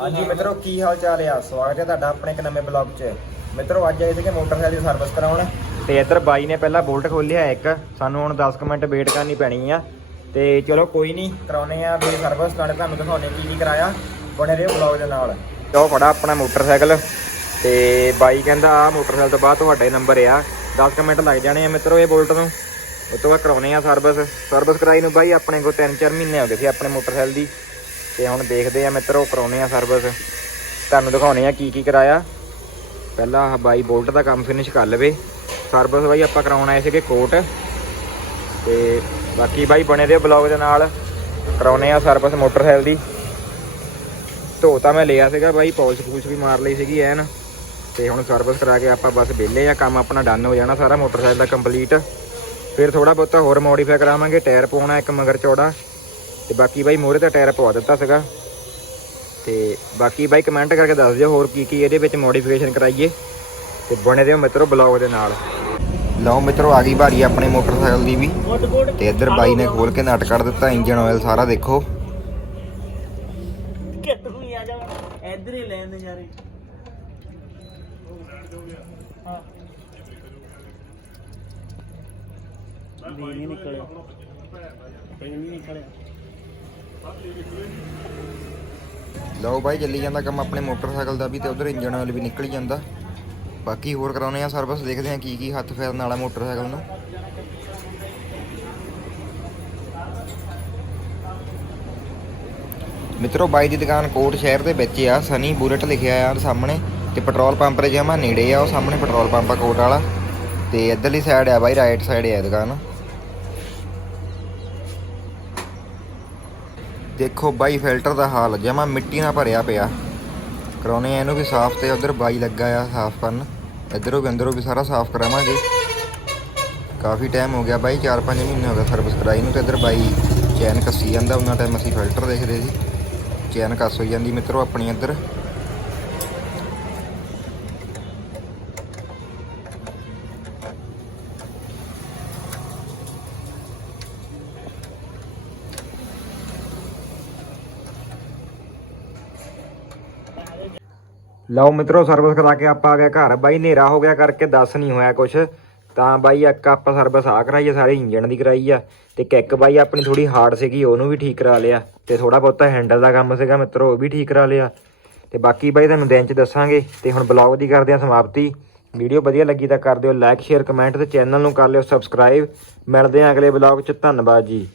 ਹਾਂਜੀ ਮਿੱਤਰੋ, ਕੀ ਹਾਲ ਚਾਲ ਆ? ਸਵਾਗਤ ਹੈ ਤੁਹਾਡਾ ਆਪਣੇ ਇੱਕ ਨਵੇਂ ਬਲੌਗ 'ਚ। ਮਿੱਤਰੋ, ਅੱਜ ਆਏ ਸੀਗੇ ਮੋਟਰਸਾਈਕਲ ਦੀ ਸਰਵਿਸ ਕਰਾਉਣ। ਤੇ ਇੱਧਰ ਬਾਈ ਨੇ ਪਹਿਲਾਂ ਬੋਲਟ ਖੋਲਿਆ ਇੱਕ। ਸਾਨੂੰ ਹੁਣ 10 ਕੁ ਮਿੰਟ ਵੇਟ ਕਰਨੀ ਪੈਣੀ ਆ। ਤੇ ਚਲੋ ਕੋਈ ਨਹੀਂ ਕਰਾਉਨੇ ਆ ਵੀ ਸਰਵਿਸ ਨਾਲੇ ਤੁਹਾਨੂੰ ਦਿਖਾਉਣੇ ਕੀ ਕੀ ਕਰਾਇਆ ਬਣੇ ਰਹੋ ਬਲੌਗ ਦੇ ਨਾਲ। ਤੇ ਉਹ ਖੜਾ ਆਪਣਾ ਮੋਟਰਸਾਈਕਲ। ਤੇ ਬਾਈ ਕਹਿੰਦਾ ਆ ਮੋਟਰਸਾਈਕਲ ਤੋਂ ਬਾਅਦ ਤੁਹਾਡੇ ਨੰਬਰ ਆ। 10 ਕੁ ਮਿੰਟ ਲੱਗ ਜਾਣੇ ਆ ਮਿੱਤਰੋ ਇਹ ਬੋਲਟ ਨੂੰ। ਉਹ ਤੋਂ ਬਾਅਦ ਕਰਾਉਨੇ ਆ ਸਰਵਿਸ ਸਰਵਿਸ ਕਰਾਈ ਨੂੰ ਬਾਈ ਆਪਣੇ ਕੋਲ 3-4 ਮਹੀਨੇ ਹੋ ਗਏ ਸੀ ਆਪਣੇ ਮੋਟਰਸਾਈਕਲ ਦੀ। ਤੇ ਹੁਣ ਦੇਖਦੇ ਆ ਮਿੱਤਰੋ ਕਰਾਉਨੇ ਆ ਸਰਵਿਸ ਤੁਹਾਨੂੰ ਦਿਖਾਉਨੇ ਆ ਕੀ ਕੀ ਕਰਾਇਆ। ਪਹਿਲਾਂ ਆਹ ਬਾਈ ਬੋਲਟ ਦਾ ਕੰਮ ਫਿਨਿਸ਼ ਕਰ ਲਵੇ। ਸਰਵਿਸ ਬਾਈ ਆਪਾਂ ਕਰਾਉਣ ਆਏ ਸੀਗੇ ਕੋਟ। ਤੇ ਬਾਕੀ ਬਾਈ ਬਣੇ ਦੇ ਬਲੌਗ ਦੇ ਨਾਲ। ਕਰਾਉਨੇ ਆ ਸਰਵਿਸ ਮੋਟਰਸਾਈਕਲ ਦੀ। ਧੋ ਤਾਂ ਮੈਂ ਲਿਆ ਸੀਗਾ ਬਾਈ ਪੌਲਿਸ਼ ਪੂਛ ਵੀ ਮਾਰ ਲਈ ਸੀਗੀ ਐਨ। ਤੇ ਹੁਣ ਸਰਵਿਸ ਕਰਾ ਕੇ ਆਪਾਂ ਬਸ ਵਿਹਲੇ ਆ, ਕੰਮ ਆਪਣਾ ਡਨ ਹੋ ਜਾਣਾ ਸਾਰਾ ਮੋਟਰਸਾਈਕਲ ਦਾ ਕੰਪਲੀਟ ਫਿਰ ਥੋੜਾ ਬਹੁਤਾ ਹੋਰ ਮੋਡੀਫਾਈ ਕਰਾਵਾਂਗੇ ਟਾਇਰ ਪਾਉਣਾ ਇੱਕ ਮਗਰ ਚੌੜਾ। ਤੇ ਬਾਕੀ ਬਾਈ ਮੋਰੇ ਦਾ ਟਾਇਰ ਪਵਾ ਦਿੱਤਾ ਸੀਗਾ। ਤੇ ਬਾਕੀ ਬਾਈ ਕਮੈਂਟ ਕਰਕੇ ਦੱਸ ਦਿਓ ਹੋਰ ਕੀ ਕੀ ਇਹਦੇ ਵਿੱਚ ਮੋਡੀਫਿਕੇਸ਼ਨ ਕਰਾਈਏ। ਤੇ ਬਣੇ ਰਹੋ ਮਿੱਤਰੋ ਬਲੌਗ ਦੇ ਨਾਲ। ਲਓ ਮਿੱਤਰੋ ਆ ਗਈ ਭਾਰੀ ਆਪਣੇ ਮੋਟਰਸਾਈਕਲ ਦੀ ਵੀ। ਤੇ ਇੱਧਰ ਬਾਈ ਨੇ ਖੋਲ ਕੇ ਨਟ ਕੱਢ ਦਿੱਤਾ ਇੰਜਨ ਆਇਲ ਸਾਰਾ ਦੇਖੋ। ਨੂੰ ਆ ਜਾ ਇੱਧਰ ਹੀ ਲੈਣ ਦੇ ਯਾਰੇ ਹਾਂ। ਨਹੀਂ ਨਿਕਲਿਆ। ਨਹੀਂ ਨਿਕਲਿਆ। ਲਓ ਬਾਈ, ਚੱਲੀ ਜਾਂਦਾ ਕੰਮ ਆਪਣੇ ਮੋਟਰਸਾਈਕਲ ਦਾ ਵੀ ਤੇ ਉਧਰ ਇੰਜਨ ਆਇਲ ਵੀ ਨਿਕਲ ਜਾਂਦਾ। ਬਾਕੀ ਹੋਰ ਕਰਾਉਨੇ ਆ ਸਰਵਿਸ ਦੇਖਦੇ ਆ ਕੀ ਕੀ ਹੱਥ ਫੇਰਨ ਵਾਲਾ ਮੋਟਰਸਾਈਕਲ ਨੂੰ। ਮਿੱਤਰੋ, ਬਾਈ ਦੀ ਦੁਕਾਨ ਕੋਟ ਸ਼ਹਿਰ ਦੇ ਵਿੱਚ ਆ, ਸਨੀ ਬੁਲਟ ਲਿਖਿਆ ਆ ਸਾਹਮਣੇ ਤੇ ਪੈਟਰੋਲ ਪੰਪ ਦੇ ਜਮਾ ਨੇੜੇ ਆ, ਉਹ ਸਾਹਮਣੇ ਪੈਟਰੋਲ ਪੰਪ ਆ ਕੋਟ ਵਾਲਾ। ਤੇ ਇੱਧਰਲੀ ਸਾਈਡ ਆ ਬਾਈ ਰਾਈਟ ਸਾਈਡ ਆ ਦੁਕਾਨ। ਦੇਖੋ ਬਾਈ ਫਿਲਟਰ ਦਾ ਹਾਲ, ਜਮਾ ਮਿੱਟੀ ਨਾਲ ਭਰਿਆ ਪਿਆ। ਕਰਾਉਣੇ ਆ ਇਹਨੂੰ ਵੀ ਸਾਫ਼ ਤੇ ਉਧਰ ਬਾਈ ਲੱਗਾ ਆ ਸਾਫ਼ ਕਰਨ। ਇਧਰੋਂ ਵੀ ਅੰਦਰੋਂ ਵੀ ਸਾਰਾ ਸਾਫ਼ ਕਰਾਵਾਂਗੇ। ਕਾਫੀ ਟਾਈਮ ਹੋ ਗਿਆ ਬਾਈ 4-5 ਮਹੀਨੇ ਹੋ ਗਏ ਸਰਵਿਸ ਕਰਾਈ ਨੂੰ ਤੇ ਇਧਰ ਬਾਈ ਚੈਨ ਕੱਸੀ ਜਾਂਦਾ, ਉਹਨਾਂ ਟਾਈਮ ਅਸੀਂ ਫਿਲਟਰ ਦੇਖਦੇ ਸੀ। ਚੈਨ ਕੱਸ ਹੋਈ ਜਾਂਦੀ ਮਿੱਤਰੋ ਆਪਣੀ ਇੱਧਰ। ਲਓ ਮਿੱਤਰੋ, ਸਰਵਿਸ ਕਰਾ ਕੇ ਆਪਾਂ ਆ ਗਏ ਘਰ। ਬਾਈ, ਹਨੇਰਾ ਹੋ ਗਿਆ ਕਰਕੇ ਦੱਸ ਨਹੀਂ ਹੋਇਆ ਕੁਛ। ਤਾਂ ਬਾਈ, ਇੱਕ ਆਪਾਂ ਸਰਵਿਸ ਆ ਕਰਾਈ ਆ ਸਾਰੇ ਇੰਜਣ ਦੀ ਕਰਾਈ ਆ। ਤੇ ਕਿੱਕ ਬਾਈ ਆਪਣੀ ਥੋੜੀ ਹਾਰਡ ਸੀਗੀ, ਉਹਨੂੰ ਵੀ ਠੀਕ ਕਰਾ ਲਿਆ। ਤੇ ਥੋੜਾ ਬਹੁਤਾ ਹੈਂਡਲ ਦਾ ਕੰਮ ਸੀਗਾ ਮਿੱਤਰੋ, ਉਹ ਵੀ ਠੀਕ ਕਰਾ ਲਿਆ। ਤੇ ਬਾਕੀ ਬਾਈ, ਤੁਹਾਨੂੰ ਦਿਨ ਚ ਦੱਸਾਂਗੇ। ਤੇ ਹੁਣ ਬਲੌਗ ਦੀ ਕਰਦੇ ਆ ਸਮਾਪਤੀ। ਵੀਡੀਓ ਵਧੀਆ ਲੱਗੀ ਤਾਂ ਕਰ ਦਿਓ ਲਾਈਕ ਸ਼ੇਅਰ ਕਮੈਂਟ ਤੇ ਚੈਨਲ ਨੂੰ ਕਰ ਲਿਓ ਸਬਸਕ੍ਰਾਈਬ ਮਿਲਦੇ ਆ ਅਗਲੇ ਬਲੌਗ ਚ। ਧੰਨਵਾਦ ਜੀ।